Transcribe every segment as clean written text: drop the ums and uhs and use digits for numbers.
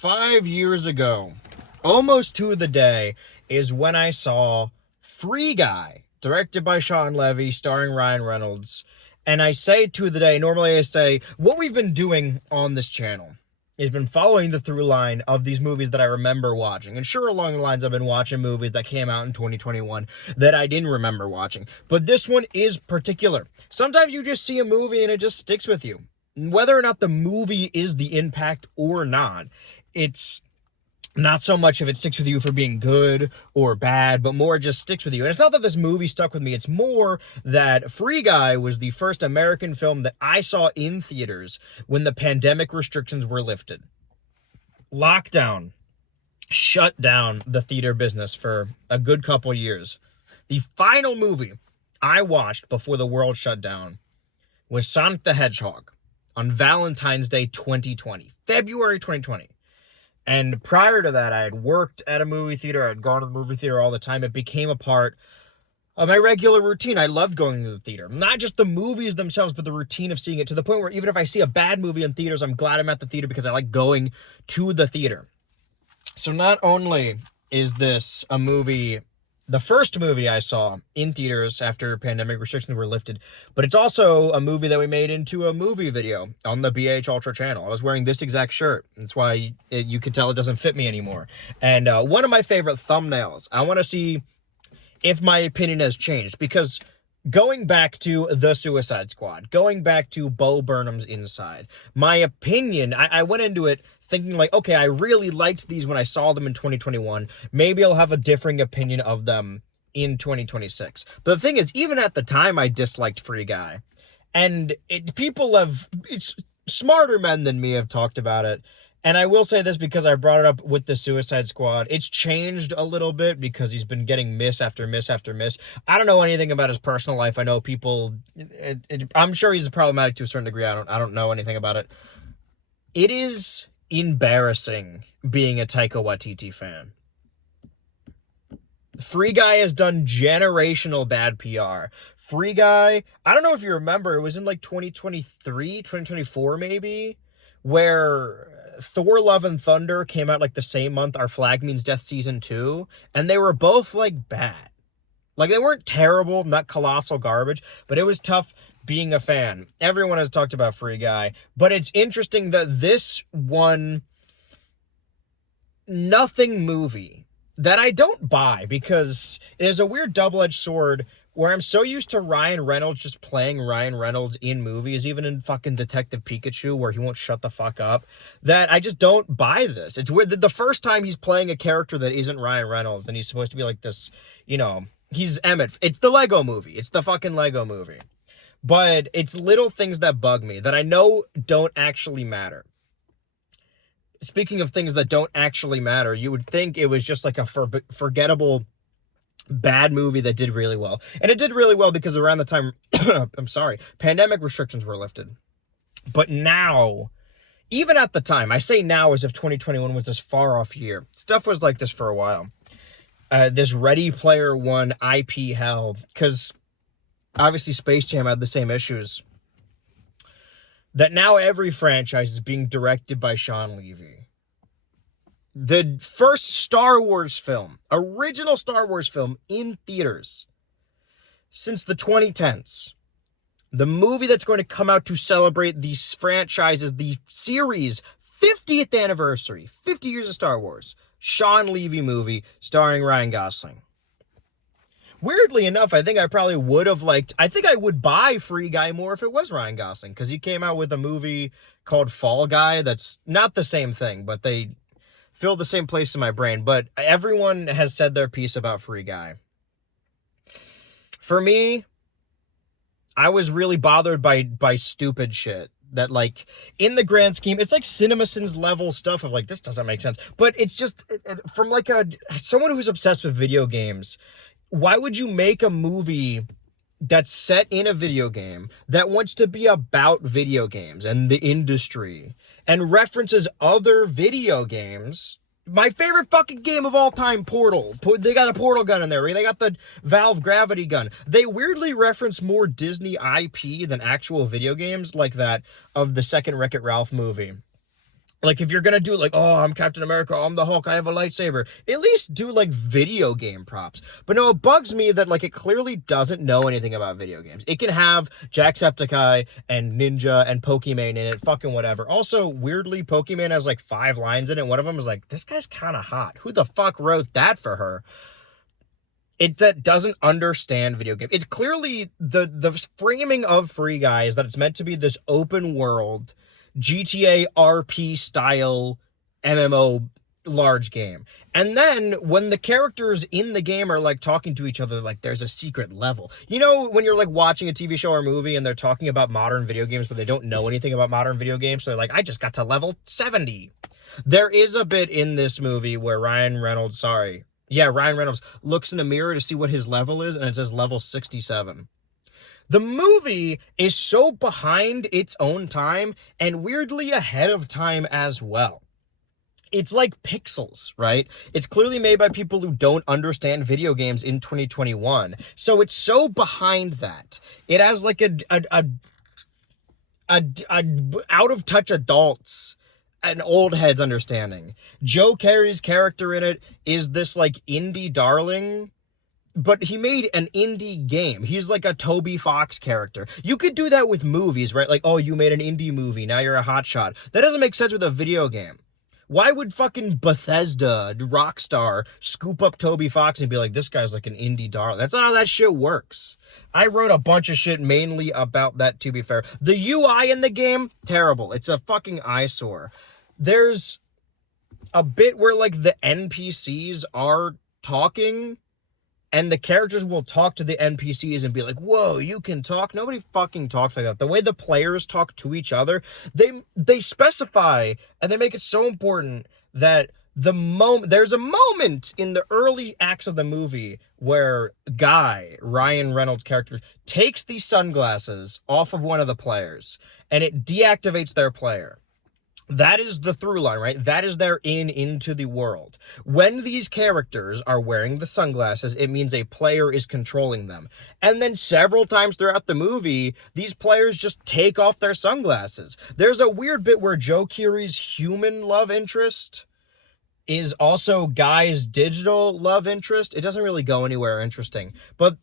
5 years ago, almost to the day, is when I saw Free Guy, directed by Sean Levy, starring Ryan Reynolds. And I say to the day, normally I say, what we've been doing on this channel has been following the through line of these movies that I remember watching. And sure, along the lines, I've been watching movies that came out in 2021 that I didn't remember watching. But this one is particular. Sometimes you just see a movie and it just sticks with you. Whether or not the movie is the impact or not, it's not so much if it sticks with you for being good or bad, but more just sticks with you. And it's not that this movie stuck with me. It's more that Free Guy was the first American film that I saw in theaters when the pandemic restrictions were lifted. Lockdown shut down the theater business for a good couple years. The final movie I watched before the world shut down was Sonic the Hedgehog on Valentine's Day 2020, February 2020. And prior to that, I had worked at a movie theater. I had gone to the movie theater all the time. It became a part of my regular routine. I loved going to the theater. Not just the movies themselves, but the routine of seeing it, to the point where even if I see a bad movie in theaters, I'm glad I'm at the theater because I like going to the theater. So not only is this a movie, the first movie I saw in theaters after pandemic restrictions were lifted, but it's also a movie that we made into a movie video on the BH Ultra channel. I was wearing this exact shirt. That's why you can tell it doesn't fit me anymore. And one of my favorite thumbnails, I want to see if my opinion has changed, because going back to The Suicide Squad, going back to Bo Burnham's Inside, my opinion, I went into it thinking like, okay, I really liked these when I saw them in 2021. Maybe I'll have a differing opinion of them in 2026. But the thing is, even at the time, I disliked Free Guy. And it's smarter men than me have talked about it. And I will say this because I brought it up with The Suicide Squad. It's changed a little bit because he's been getting miss after miss after miss. I don't know anything about his personal life. I know people, I'm sure he's problematic to a certain degree. I don't know anything about it. It is embarrassing being a Taika Waititi fan. Free Guy has done generational bad PR. Free Guy, I don't know if you remember, it was in like 2023, 2024 maybe, where Thor Love and Thunder came out like the same month Our Flag Means Death Season 2, and they were both like bad. Like, they weren't terrible, not colossal garbage, but it was tough being a fan. Everyone has talked about Free Guy, but it's interesting that this one nothing movie that I don't buy, because it is a weird double-edged sword where I'm so used to Ryan Reynolds just playing Ryan Reynolds in movies, even in fucking Detective Pikachu, where he won't shut the fuck up, that I just don't buy this. It's weird that the first time he's playing a character that isn't Ryan Reynolds, and he's supposed to be like this, he's Emmett. It's the Lego movie. It's the fucking Lego movie. But it's little things that bug me that I know don't actually matter. Speaking of things that don't actually matter, you would think it was just like a forgettable bad movie that did really well. And it did really well because around the time, pandemic restrictions were lifted. But now, even at the time, I say now as if 2021 was this far off year. Stuff was like this for a while. This Ready Player One IP hell, because obviously Space Jam had the same issues, that now every franchise is being directed by Sean Levy. The first Star Wars film, original Star Wars film in theaters since the 2010s. The movie that's going to come out to celebrate these franchises, the series' 50th anniversary, 50 years of Star Wars. Sean Levy movie starring Ryan Gosling. Weirdly enough, I think I probably would have I think I would buy Free Guy more if it was Ryan Gosling, because he came out with a movie called Fall Guy that's not the same thing, but they fill the same place in my brain. But everyone has said their piece about Free Guy. For me, I was really bothered by stupid shit that, in the grand scheme, it's like CinemaSins level stuff of this doesn't make sense. But it's just from someone who's obsessed with video games. Why would you make a movie that's set in a video game that wants to be about video games and the industry and references other video games? My favorite fucking game of all time, Portal. They got a portal gun in there. They got the Valve gravity gun. They weirdly reference more Disney IP than actual video games, like that of the second Wreck-It Ralph movie. Like, if you're gonna do, like, oh, I'm Captain America, I'm the Hulk, I have a lightsaber, at least do, like, video game props. But no, it bugs me that, like, it clearly doesn't know anything about video games. It can have Jacksepticeye and Ninja and Pokemon in it, fucking whatever. Also, weirdly, Pokemon has, like, 5 lines in it. One of them is like, this guy's kind of hot. Who the fuck wrote that for her? It that doesn't understand video game. It clearly, the framing of Free Guy is that it's meant to be this open world GTA RP style MMO large game. And then when the characters in the game are like talking to each other, like there's a secret level. You know, when you're like watching a TV show or movie and they're talking about modern video games, but they don't know anything about modern video games. So they're like, I just got to level 70. There is a bit in this movie where Ryan Reynolds looks in a mirror to see what his level is, and it says level 67. The movie is so behind its own time and weirdly ahead of time as well. It's like Pixels, right? It's clearly made by people who don't understand video games in 2021. So it's so behind that. It has like a out of touch adults, an old head's understanding. Joe Carey's character in it is this like indie darling, but he made an indie game. He's like a Toby Fox character. You could do that with movies, right? Like, oh, you made an indie movie, now you're a hotshot. That doesn't make sense with a video game. Why would fucking Bethesda, Rockstar, scoop up Toby Fox and be like, this guy's like an indie darling? That's not how that shit works. I wrote a bunch of shit mainly about that, to be fair. The UI in the game, terrible. It's a fucking eyesore. There's a bit where like the NPCs are talking, and the characters will talk to the NPCs and be like, whoa, you can talk? Nobody fucking talks like that. The way the players talk to each other, they specify, and they make it so important that there's a moment in the early acts of the movie where Guy, Ryan Reynolds' character, takes these sunglasses off of one of the players, and it deactivates their player. That is the through line, right? That is their into the world. When these characters are wearing the sunglasses, it means a player is controlling them. And then several times throughout the movie, these players just take off their sunglasses. There's a weird bit where Joe Keery's human love interest is also Guy's digital love interest. It doesn't really go anywhere interesting. But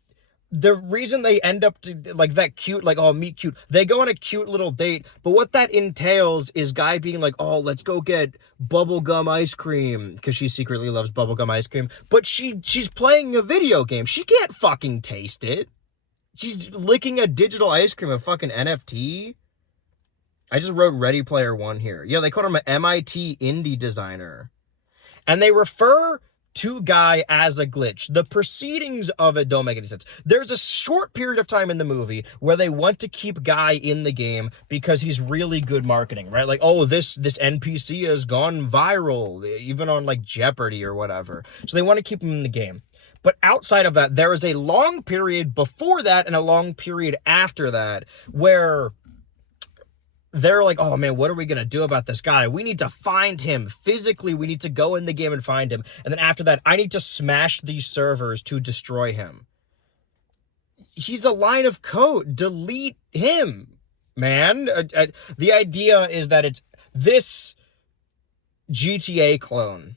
the reason they end up to, like, that cute, like, oh, meet cute, they go on a cute little date, but what that entails is Guy being like, oh, let's go get bubblegum ice cream, because she secretly loves bubblegum ice cream, but she's playing a video game. She can't fucking taste it. She's licking a digital ice cream, a fucking NFT. I just wrote Ready Player One here. Yeah, they called him an MIT indie designer. And they refer to Guy as a glitch. The proceedings of it don't make any sense. There's a short period of time in the movie where they want to keep Guy in the game because he's really good marketing, right? Like, oh, this NPC has gone viral, even on like Jeopardy or whatever. So they want to keep him in the game. But outside of that, there is a long period before that and a long period after that where they're like, oh man, what are we going to do about this guy? We need to find him physically. We need to go in the game and find him. And then after that, I need to smash these servers to destroy him. He's a line of code. Delete him, man. The idea is that it's this GTA clone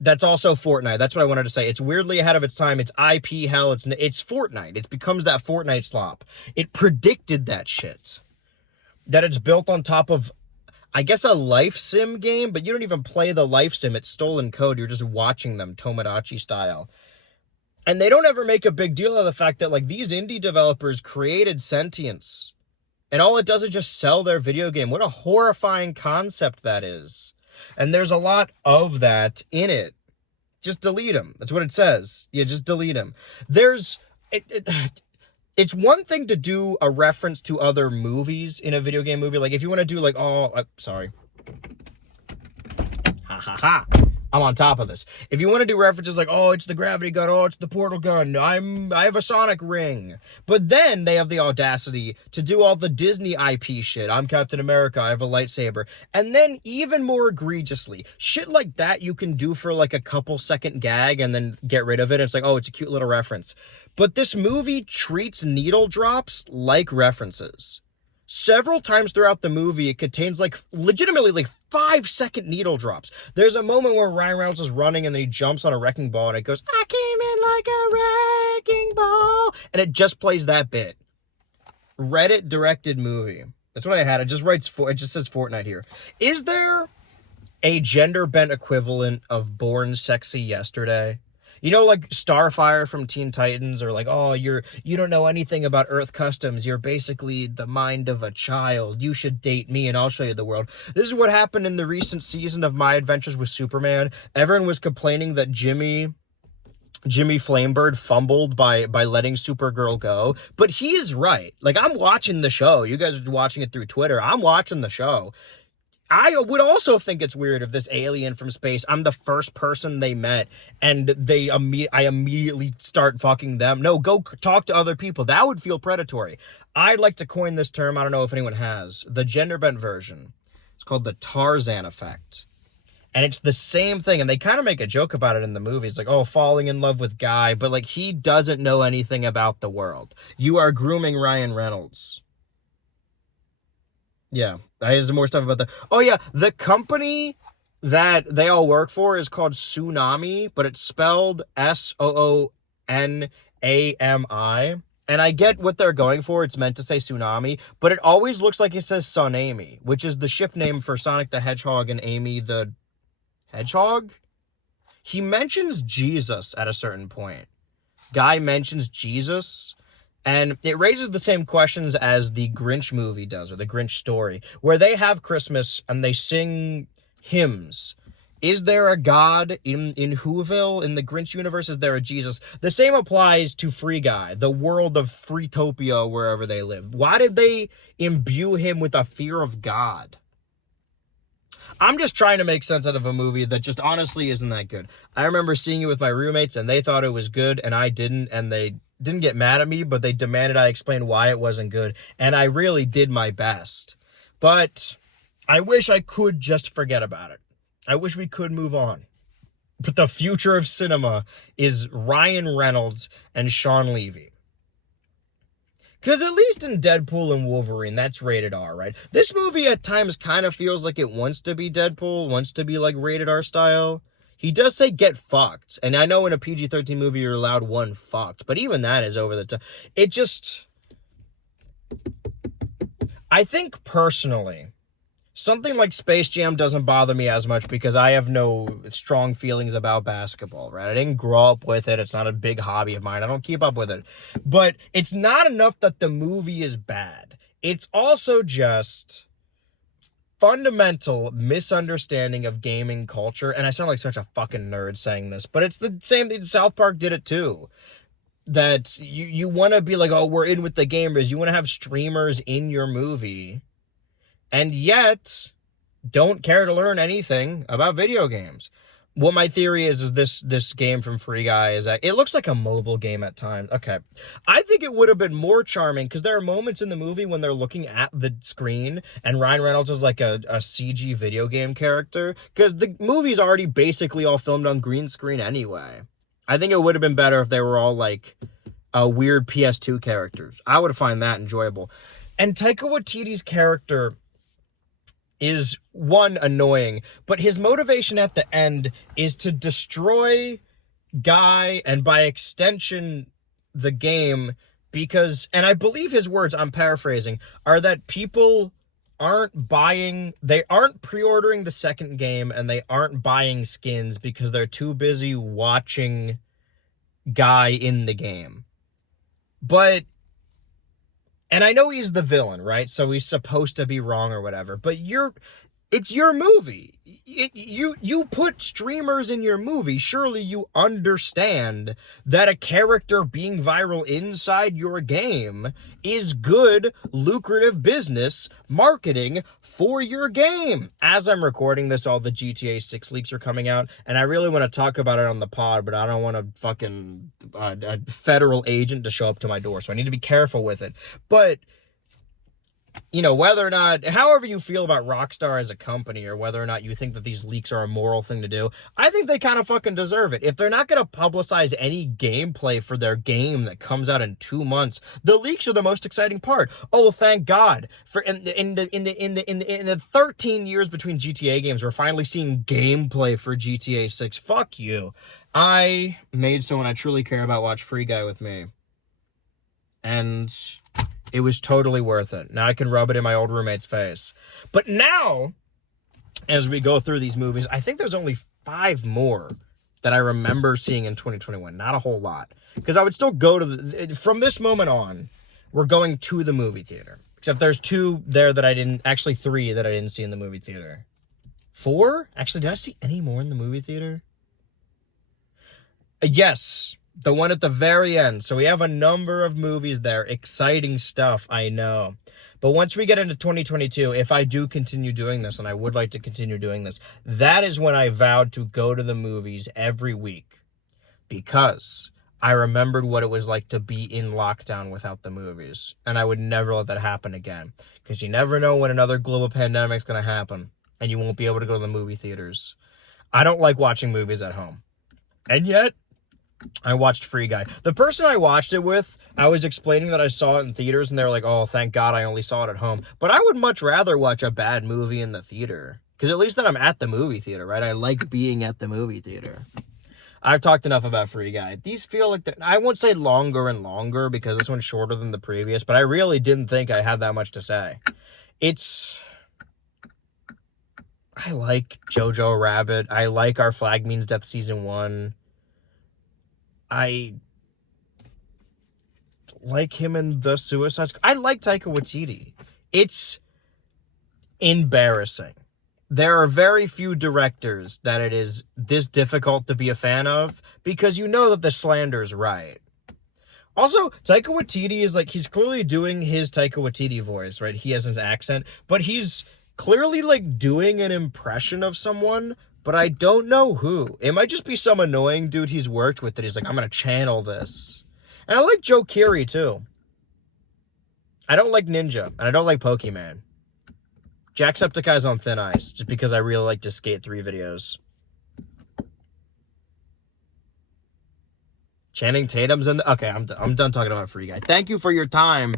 that's also Fortnite. That's what I wanted to say. It's weirdly ahead of its time. It's IP hell. It's Fortnite. It becomes that Fortnite slop. It predicted that shit. That it's built on top of, I guess, a life sim game, but you don't even play the life sim. It's stolen code. You're just watching them, Tomodachi style. And they don't ever make a big deal of the fact that, like, these indie developers created sentience. And all it does is just sell their video game. What a horrifying concept that is. And there's a lot of that in it. Just delete them. That's what it says. Yeah, just delete them. It's one thing to do a reference to other movies in a video game movie. Like, if you want to do, like, sorry. Ha ha ha. I'm on top of this. If you want to do references like, oh, it's the gravity gun, oh, it's the portal gun, I have a sonic ring. But then they have the audacity to do all the Disney IP shit. I'm Captain America, I have a lightsaber. And then even more egregiously, shit like that you can do for like a couple second gag and then get rid of it. It's like, oh, it's a cute little reference. But this movie treats needle drops like references. Several times throughout the movie, it contains like legitimately like 5-second needle drops. There's a moment where Ryan Reynolds is running and then he jumps on a wrecking ball and it goes, I came in like a wrecking ball. And it just plays that bit. Reddit directed movie. That's what I had. It just says Fortnite here. Is there a gender bent equivalent of Born Sexy Yesterday? You know, like Starfire from Teen Titans, or like, oh, you don't know anything about Earth customs. You're basically the mind of a child. You should date me and I'll show you the world. This is what happened in the recent season of My Adventures with Superman. Everyone was complaining that Jimmy Flamebird fumbled by letting Supergirl go, but he is right. Like, I'm watching the show. You guys are watching it through Twitter. I'm watching the show. I would also think it's weird if this alien from space, I'm the first person they met, and I immediately start fucking them. No, go talk to other people. That would feel predatory. I'd like to coin this term. I don't know if anyone has. The gender bent version. It's called the Tarzan effect. And it's the same thing, and they kind of make a joke about it in the movie. It's like, oh, falling in love with Guy, but like, he doesn't know anything about the world. You are grooming Ryan Reynolds. Yeah, there's more stuff about that. Oh yeah, the company that they all work for is called Tsunami, but it's spelled Soonami. And I get what they're going for. It's meant to say tsunami, but it always looks like it says Sunami, which is the ship name for Sonic the Hedgehog and Amy the Hedgehog. He mentions Jesus at a certain point. Guy mentions Jesus. And it raises the same questions as the Grinch movie does, or the Grinch story, where they have Christmas and they sing hymns. Is there a God in Whoville? In the Grinch universe, is there a Jesus? The same applies to Free Guy, the world of Freetopia, wherever they live. Why did they imbue him with a fear of God? I'm just trying to make sense out of a movie that just honestly isn't that good. I remember seeing it with my roommates, and they thought it was good, and I didn't, and they didn't get mad at me, but they demanded I explain why it wasn't good, and I really did my best. But I wish I could just forget about it. I wish we could move on. But the future of cinema is Ryan Reynolds and Sean Levy. Because at least in Deadpool and Wolverine, that's rated R, right? This movie at times kind of feels like it wants to be Deadpool, wants to be like rated R style. He does say get fucked. And I know in a PG-13 movie you're allowed one fucked, but even that is over the top. It just... I think personally, something like Space Jam doesn't bother me as much because I have no strong feelings about basketball, right? I didn't grow up with it. It's not a big hobby of mine. I don't keep up with it. But it's not enough that the movie is bad. It's also just fundamental misunderstanding of gaming culture. And I sound like such a fucking nerd saying this, but it's the same thing. South Park did it too. That you want to be like, oh, we're in with the gamers. You want to have streamers in your movie. And yet, don't care to learn anything about video games. What my theory is this game from Free Guy is that it looks like a mobile game at times. Okay. I think it would have been more charming because there are moments in the movie when they're looking at the screen and Ryan Reynolds is like a CG video game character because the movie's already basically all filmed on green screen anyway. I think it would have been better if they were all like weird PS2 characters. I would find that enjoyable. And Taika Waititi's character is, one, annoying, but his motivation at the end is to destroy Guy and by extension the game because, and I believe his words, I'm paraphrasing, are that people they aren't pre-ordering the second game and they aren't buying skins because they're too busy watching Guy in the game. But and I know he's the villain, right? So he's supposed to be wrong or whatever. But it's your movie. You put streamers in your movie. Surely you understand that a character being viral inside your game is good, lucrative business marketing for your game. As I'm recording this, all the GTA 6 leaks are coming out, and I really want to talk about it on the pod, but I don't want a fucking a federal agent to show up to my door, so I need to be careful with it. But you know, whether or not, however you feel about Rockstar as a company, or whether or not you think that these leaks are a moral thing to do, I think they kind of fucking deserve it. If they're not going to publicize any gameplay for their game that comes out in 2 months, the leaks are the most exciting part. Oh, thank God! For in the 13 years between GTA games, we're finally seeing gameplay for GTA 6. Fuck you. I made someone I truly care about watch Free Guy with me, and it was totally worth it. Now I can rub it in my old roommate's face. But now, as we go through these movies, I think there's only 5 more that I remember seeing in 2021. Not a whole lot. Because I would still go to from this moment on, we're going to the movie theater. Except there's 2 there that I didn't, actually 3 that I didn't see in the movie theater. 4? Actually, did I see any more in the movie theater? Yes. The one at the very end. So we have a number of movies there. Exciting stuff, I know. But once we get into 2022, if I do continue doing this, and I would like to continue doing this, that is when I vowed to go to the movies every week. Because I remembered what it was like to be in lockdown without the movies. And I would never let that happen again. Because you never know when another global pandemic is going to happen. And you won't be able to go to the movie theaters. I don't like watching movies at home. And yet, I watched Free Guy. The person I watched it with, I was explaining that I saw it in theaters, and they were like, oh, thank God I only saw it at home. But I would much rather watch a bad movie in the theater. Because at least then I'm at the movie theater, right? I like being at the movie theater. I've talked enough about Free Guy. These feel like, I won't say longer and longer, because this one's shorter than the previous, but I really didn't think I had that much to say. I like Jojo Rabbit. I like Our Flag Means Death Season 1. I like him in the Suicide Squad. I like Taika Waititi. It's embarrassing. There are very few directors that it is this difficult to be a fan of, because you know that the slander's right. Also, Taika Waititi is like, he's clearly doing his Taika Waititi voice, right? He has his accent, but he's clearly like doing an impression of someone, but I don't know who. It might just be some annoying dude he's worked with that he's like, I'm going to channel this. And I like Joe Keery, too. I don't like Ninja, and I don't like Pokemon. Jacksepticeye's on thin ice, just because I really like to Skate 3 videos. Channing Tatum's in the... Okay, I'm done talking about Free Guy. Thank you for your time.